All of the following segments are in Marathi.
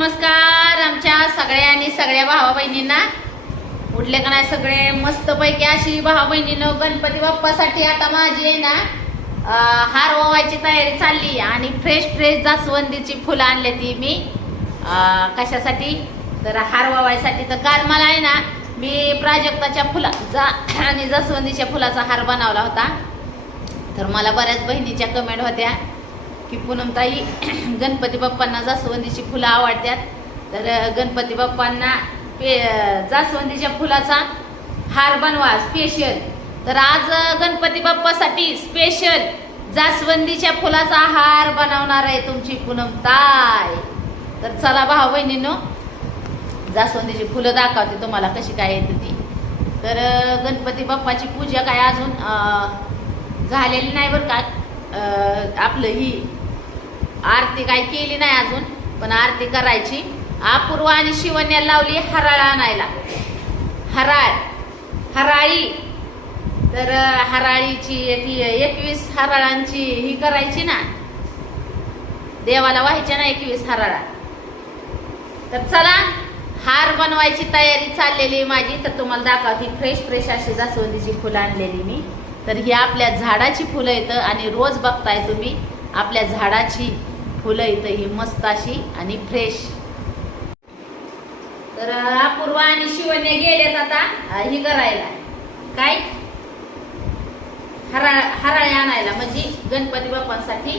नमस्कार आमच्या सगळ्या आणि सगळ्या भावा बहिणींना उठले का नाही सगळे? मस्तपैकी अशी भावा बहिणीनं गणपती बाप्पासाठी आता माझी आहे ना हार ओवायची तयारी चालली आणि फ्रेश फ्रेश जास्वंदीची फुलं आणली ती मी. कशासाठी? तर हार ओवायसाठी तर काल मला आहे ना मी प्राजक्ताच्या फुला जा आणि जास्वंदीच्या फुलाचा हार बनवला होता. तर मला बऱ्याच बहिणीच्या कमेंट होत्या. की पूनमताई गणपती बाप्पांना जास्वंदीची फुलं आवडतात. तर गणपती बाप्पांना पे जास्वंदीच्या फुलाचा हार बनवा स्पेशल तर आज गणपती बाप्पासाठी स्पेशल जास्वंदीच्या फुलाचा हार बनवणार आहे तुमची पूनमताई. तर चला भाऊ बहिणींनो जास्वंदीची फुलं दाखवते तुम्हाला कशी काय येते ती. तर गणपती बाप्पाची पूजा काय अजून झालेली नाही बरं का. आपलं ही आरती काय केली नाही अजून पण आरती करायची. अपूर्व आणि शिवन्या लावली हराळ आणायला. हराळ हराळी. तर हराळीची ती एकवीस हराळांची ही करायची ना. देवाला व्हायच्या ना एकवीस हराळा. तर चला हार बनवायची तयारी चाललेली आहे माझी. तर तुम्हाला दाखव ही फ्रेश फ्रेश अशी जास्वंदीची फुलं आणलेली मी. तर ही आपल्या झाडाची फुलं येतं आणि रोज बघताय तुम्ही. आपल्या झाडाची फुलं इथं ही मस्त अशी आणि फ्रेश तर अपूर्वा आणि शिवने गेलेत आता ही करायला. काय? हरा हराळे आणायला. म्हणजे गणपती बाप्पांसाठी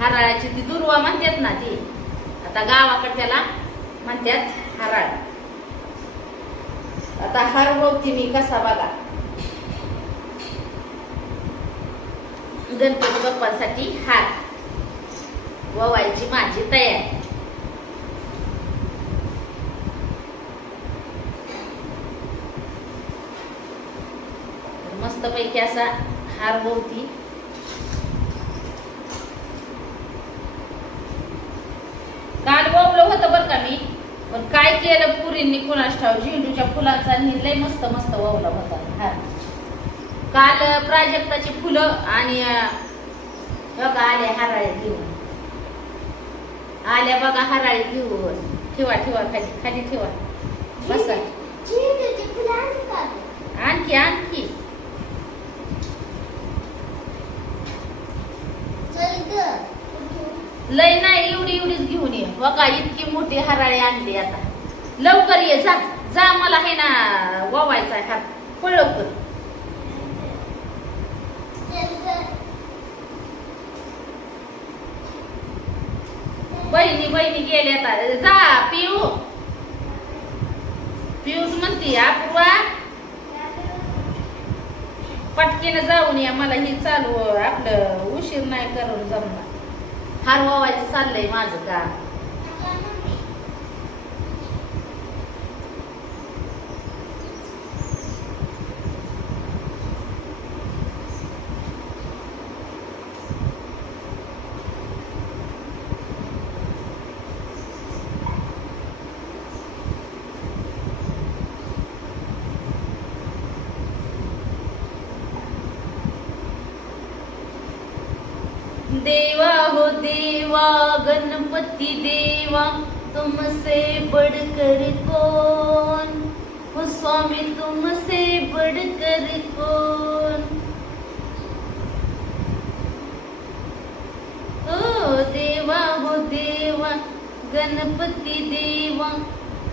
हराळाची ती दुर्वा म्हणतात ना ती. आता गावाकडे त्याला म्हणतात हराळ. आता हरवती मी कसा बघा. गणपती बाप्पांसाठी हार. ववायची माझी तयारी मस्तपैकी असा हार भोवती. काल बोबलो होतं बरं का मी पण काय केलं पुरींनी कुणास ठाव झेंडूच्या फुलाचा निलय लय मस्त मस्त वावला होता हार. काल प्राजक्ताची फुलं आणि आले बघा आल्या घेऊन. आल्या बघा हराळी घेऊन. ठेवा ठेवा खाली खाली ठेवा. बसा. आणखी आणखी. लय नाही एवढी एवढीच घेऊन ये. बघा इतकी मोठी हराळी आणली आता. लवकर ये जा. जा मला हे ना ववायचा आहे हात पळ लवकर बहिणी बहिणी गेल्या आता. जा पिऊ. पिऊच म्हणती अपूर्वा. पटकीनं जाऊन या मला हे चालू आपलं उशीर नाही करून जमणार. हार व्हायचं चाललंय माझं काम. देवा हो देवा गणपति देवा तुमसे बढ़कर कौन हो स्वामी तुमसे बढ़कर कौन ओ देवा हो देवा गणपति देवा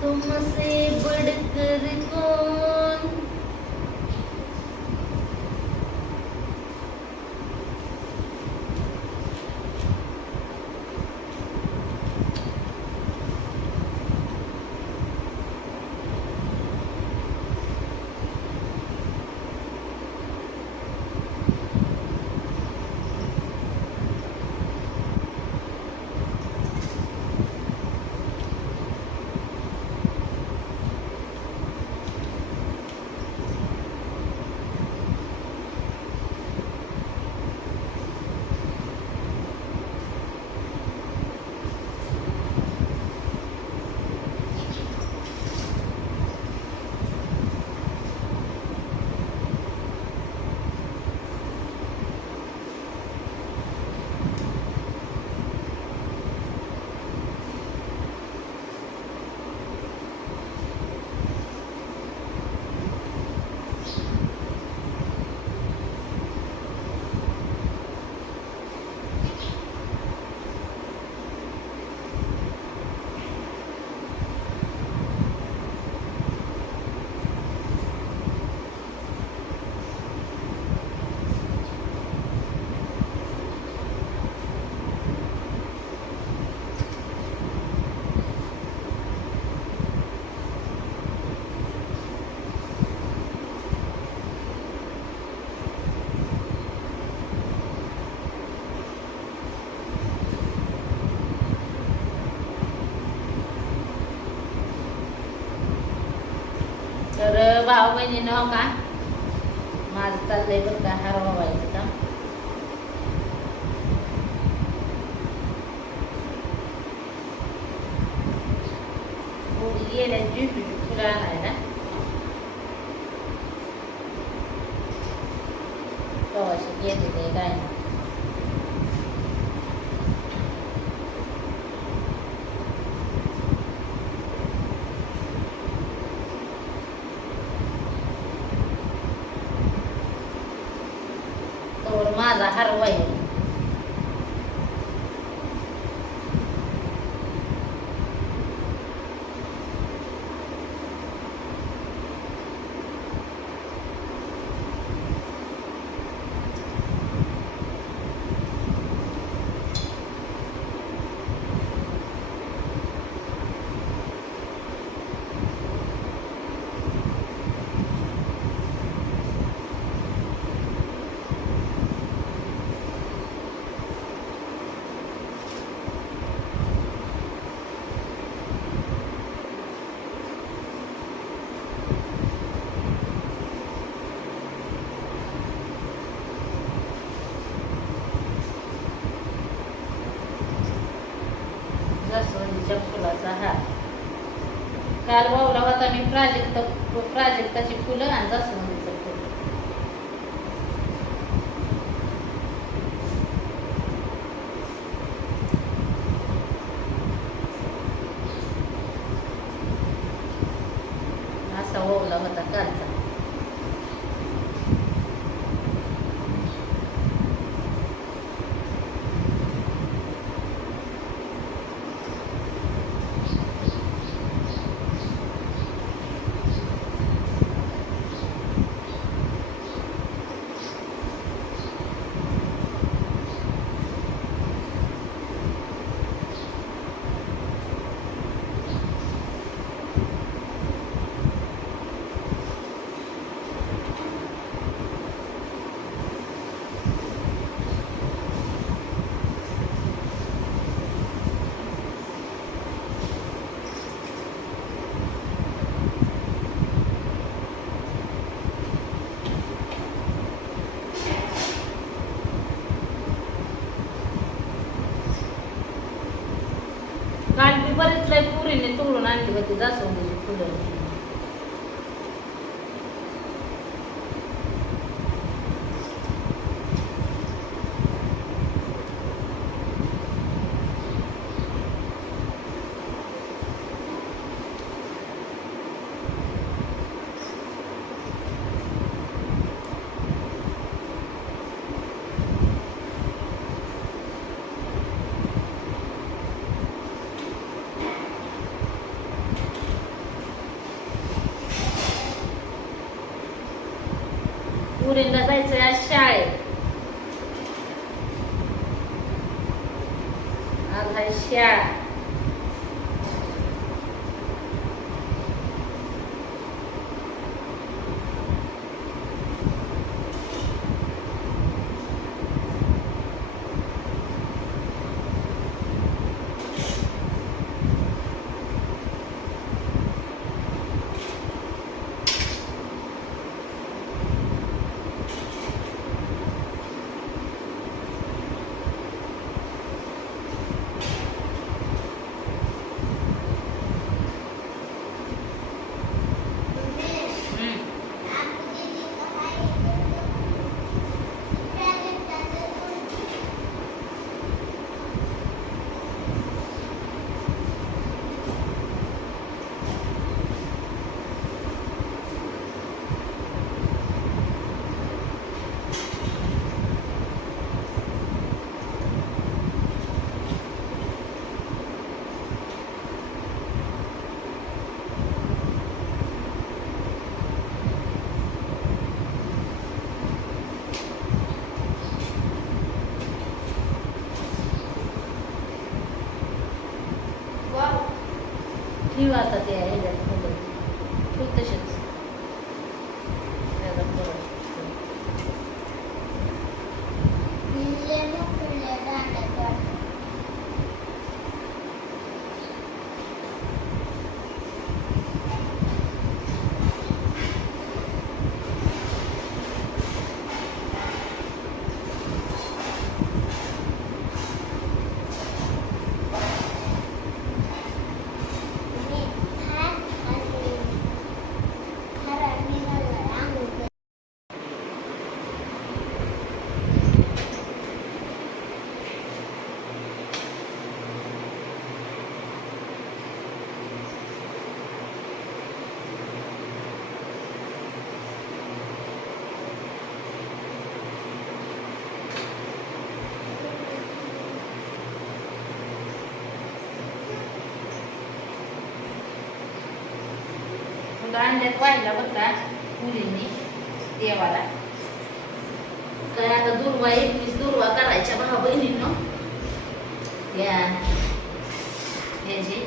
तुमसे बढ़कर कौन भाऊ बहिणीनं हो का माझं चाललंय बरं का हार व्हायचं का पोरी गेल्या झुपीची फुलं आणायला प्रवाशी गेले ते काय तर माझा हरवा आहे जास्वंदीच्या फुलाचा हार काल वावला होता मी प्राजक्त प्राजक्ताची फुलं आणि जास्वंद फुल असा ओवला होता कालचा काल मी बरेच लय पुरीने तोडून आणली होती जास्वंदीची फुलं पुरीला जायचंय आज शाळेत. आज आहे शाळा. ठेव आता ते ह्याच्यात फुलं ठेव तसेच फुलं आणल्यात बघता मुलींनी देवाला. तर आता दुर्वा एकवीस दुर्वा करायच्या भाऊ बहिणींनो. या याची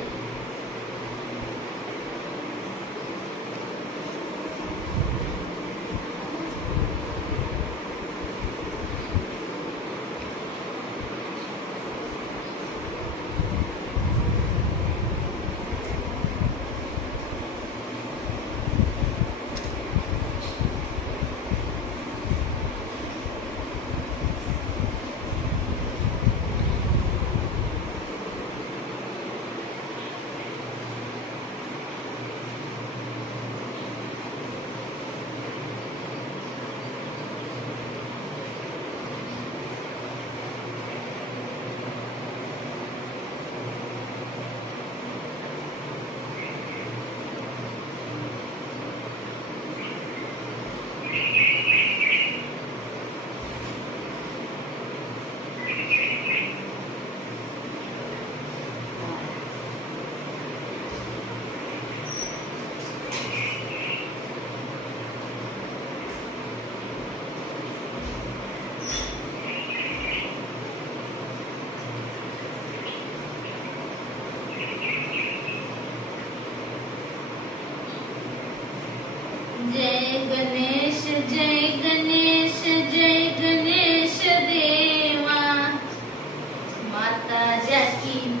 16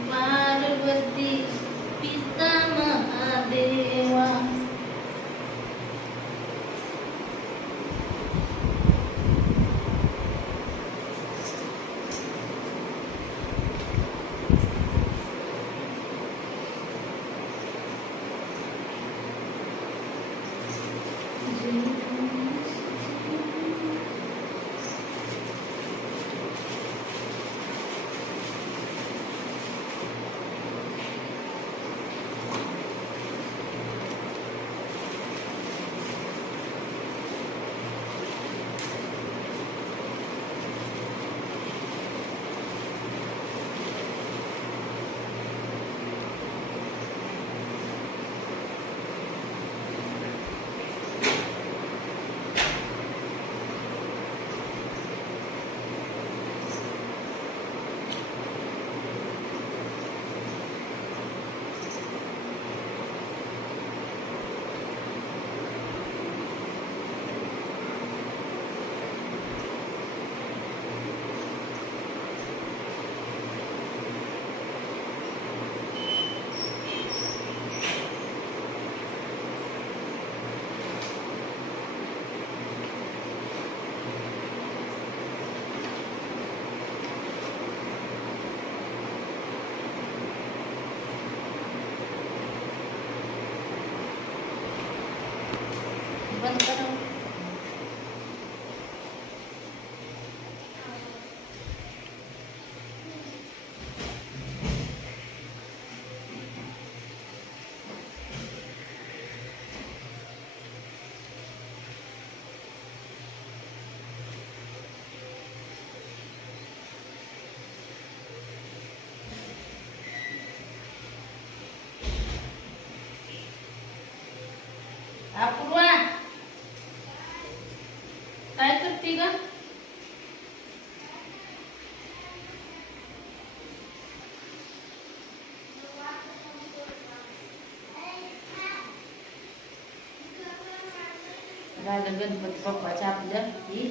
झालं गणपती बाप्पाच्या आपल्या ही.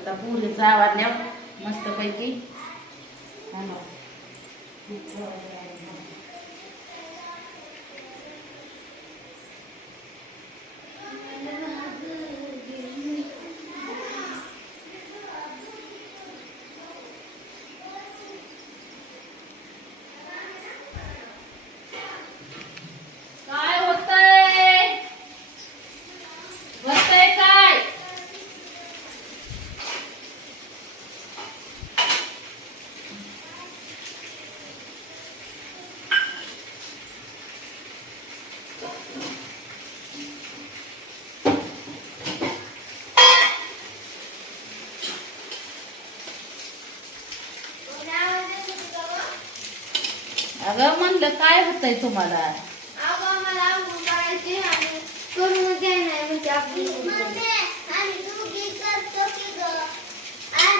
आता पुरीचा आवाजल्या मस्त पैकी काय होतंय होतंय काय अगं म्हणलं काय होतंय तुम्हाला? नाही म्हणजे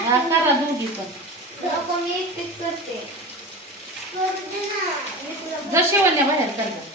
हा, करा दोघी पण. बाहेर करतात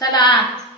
拜拜。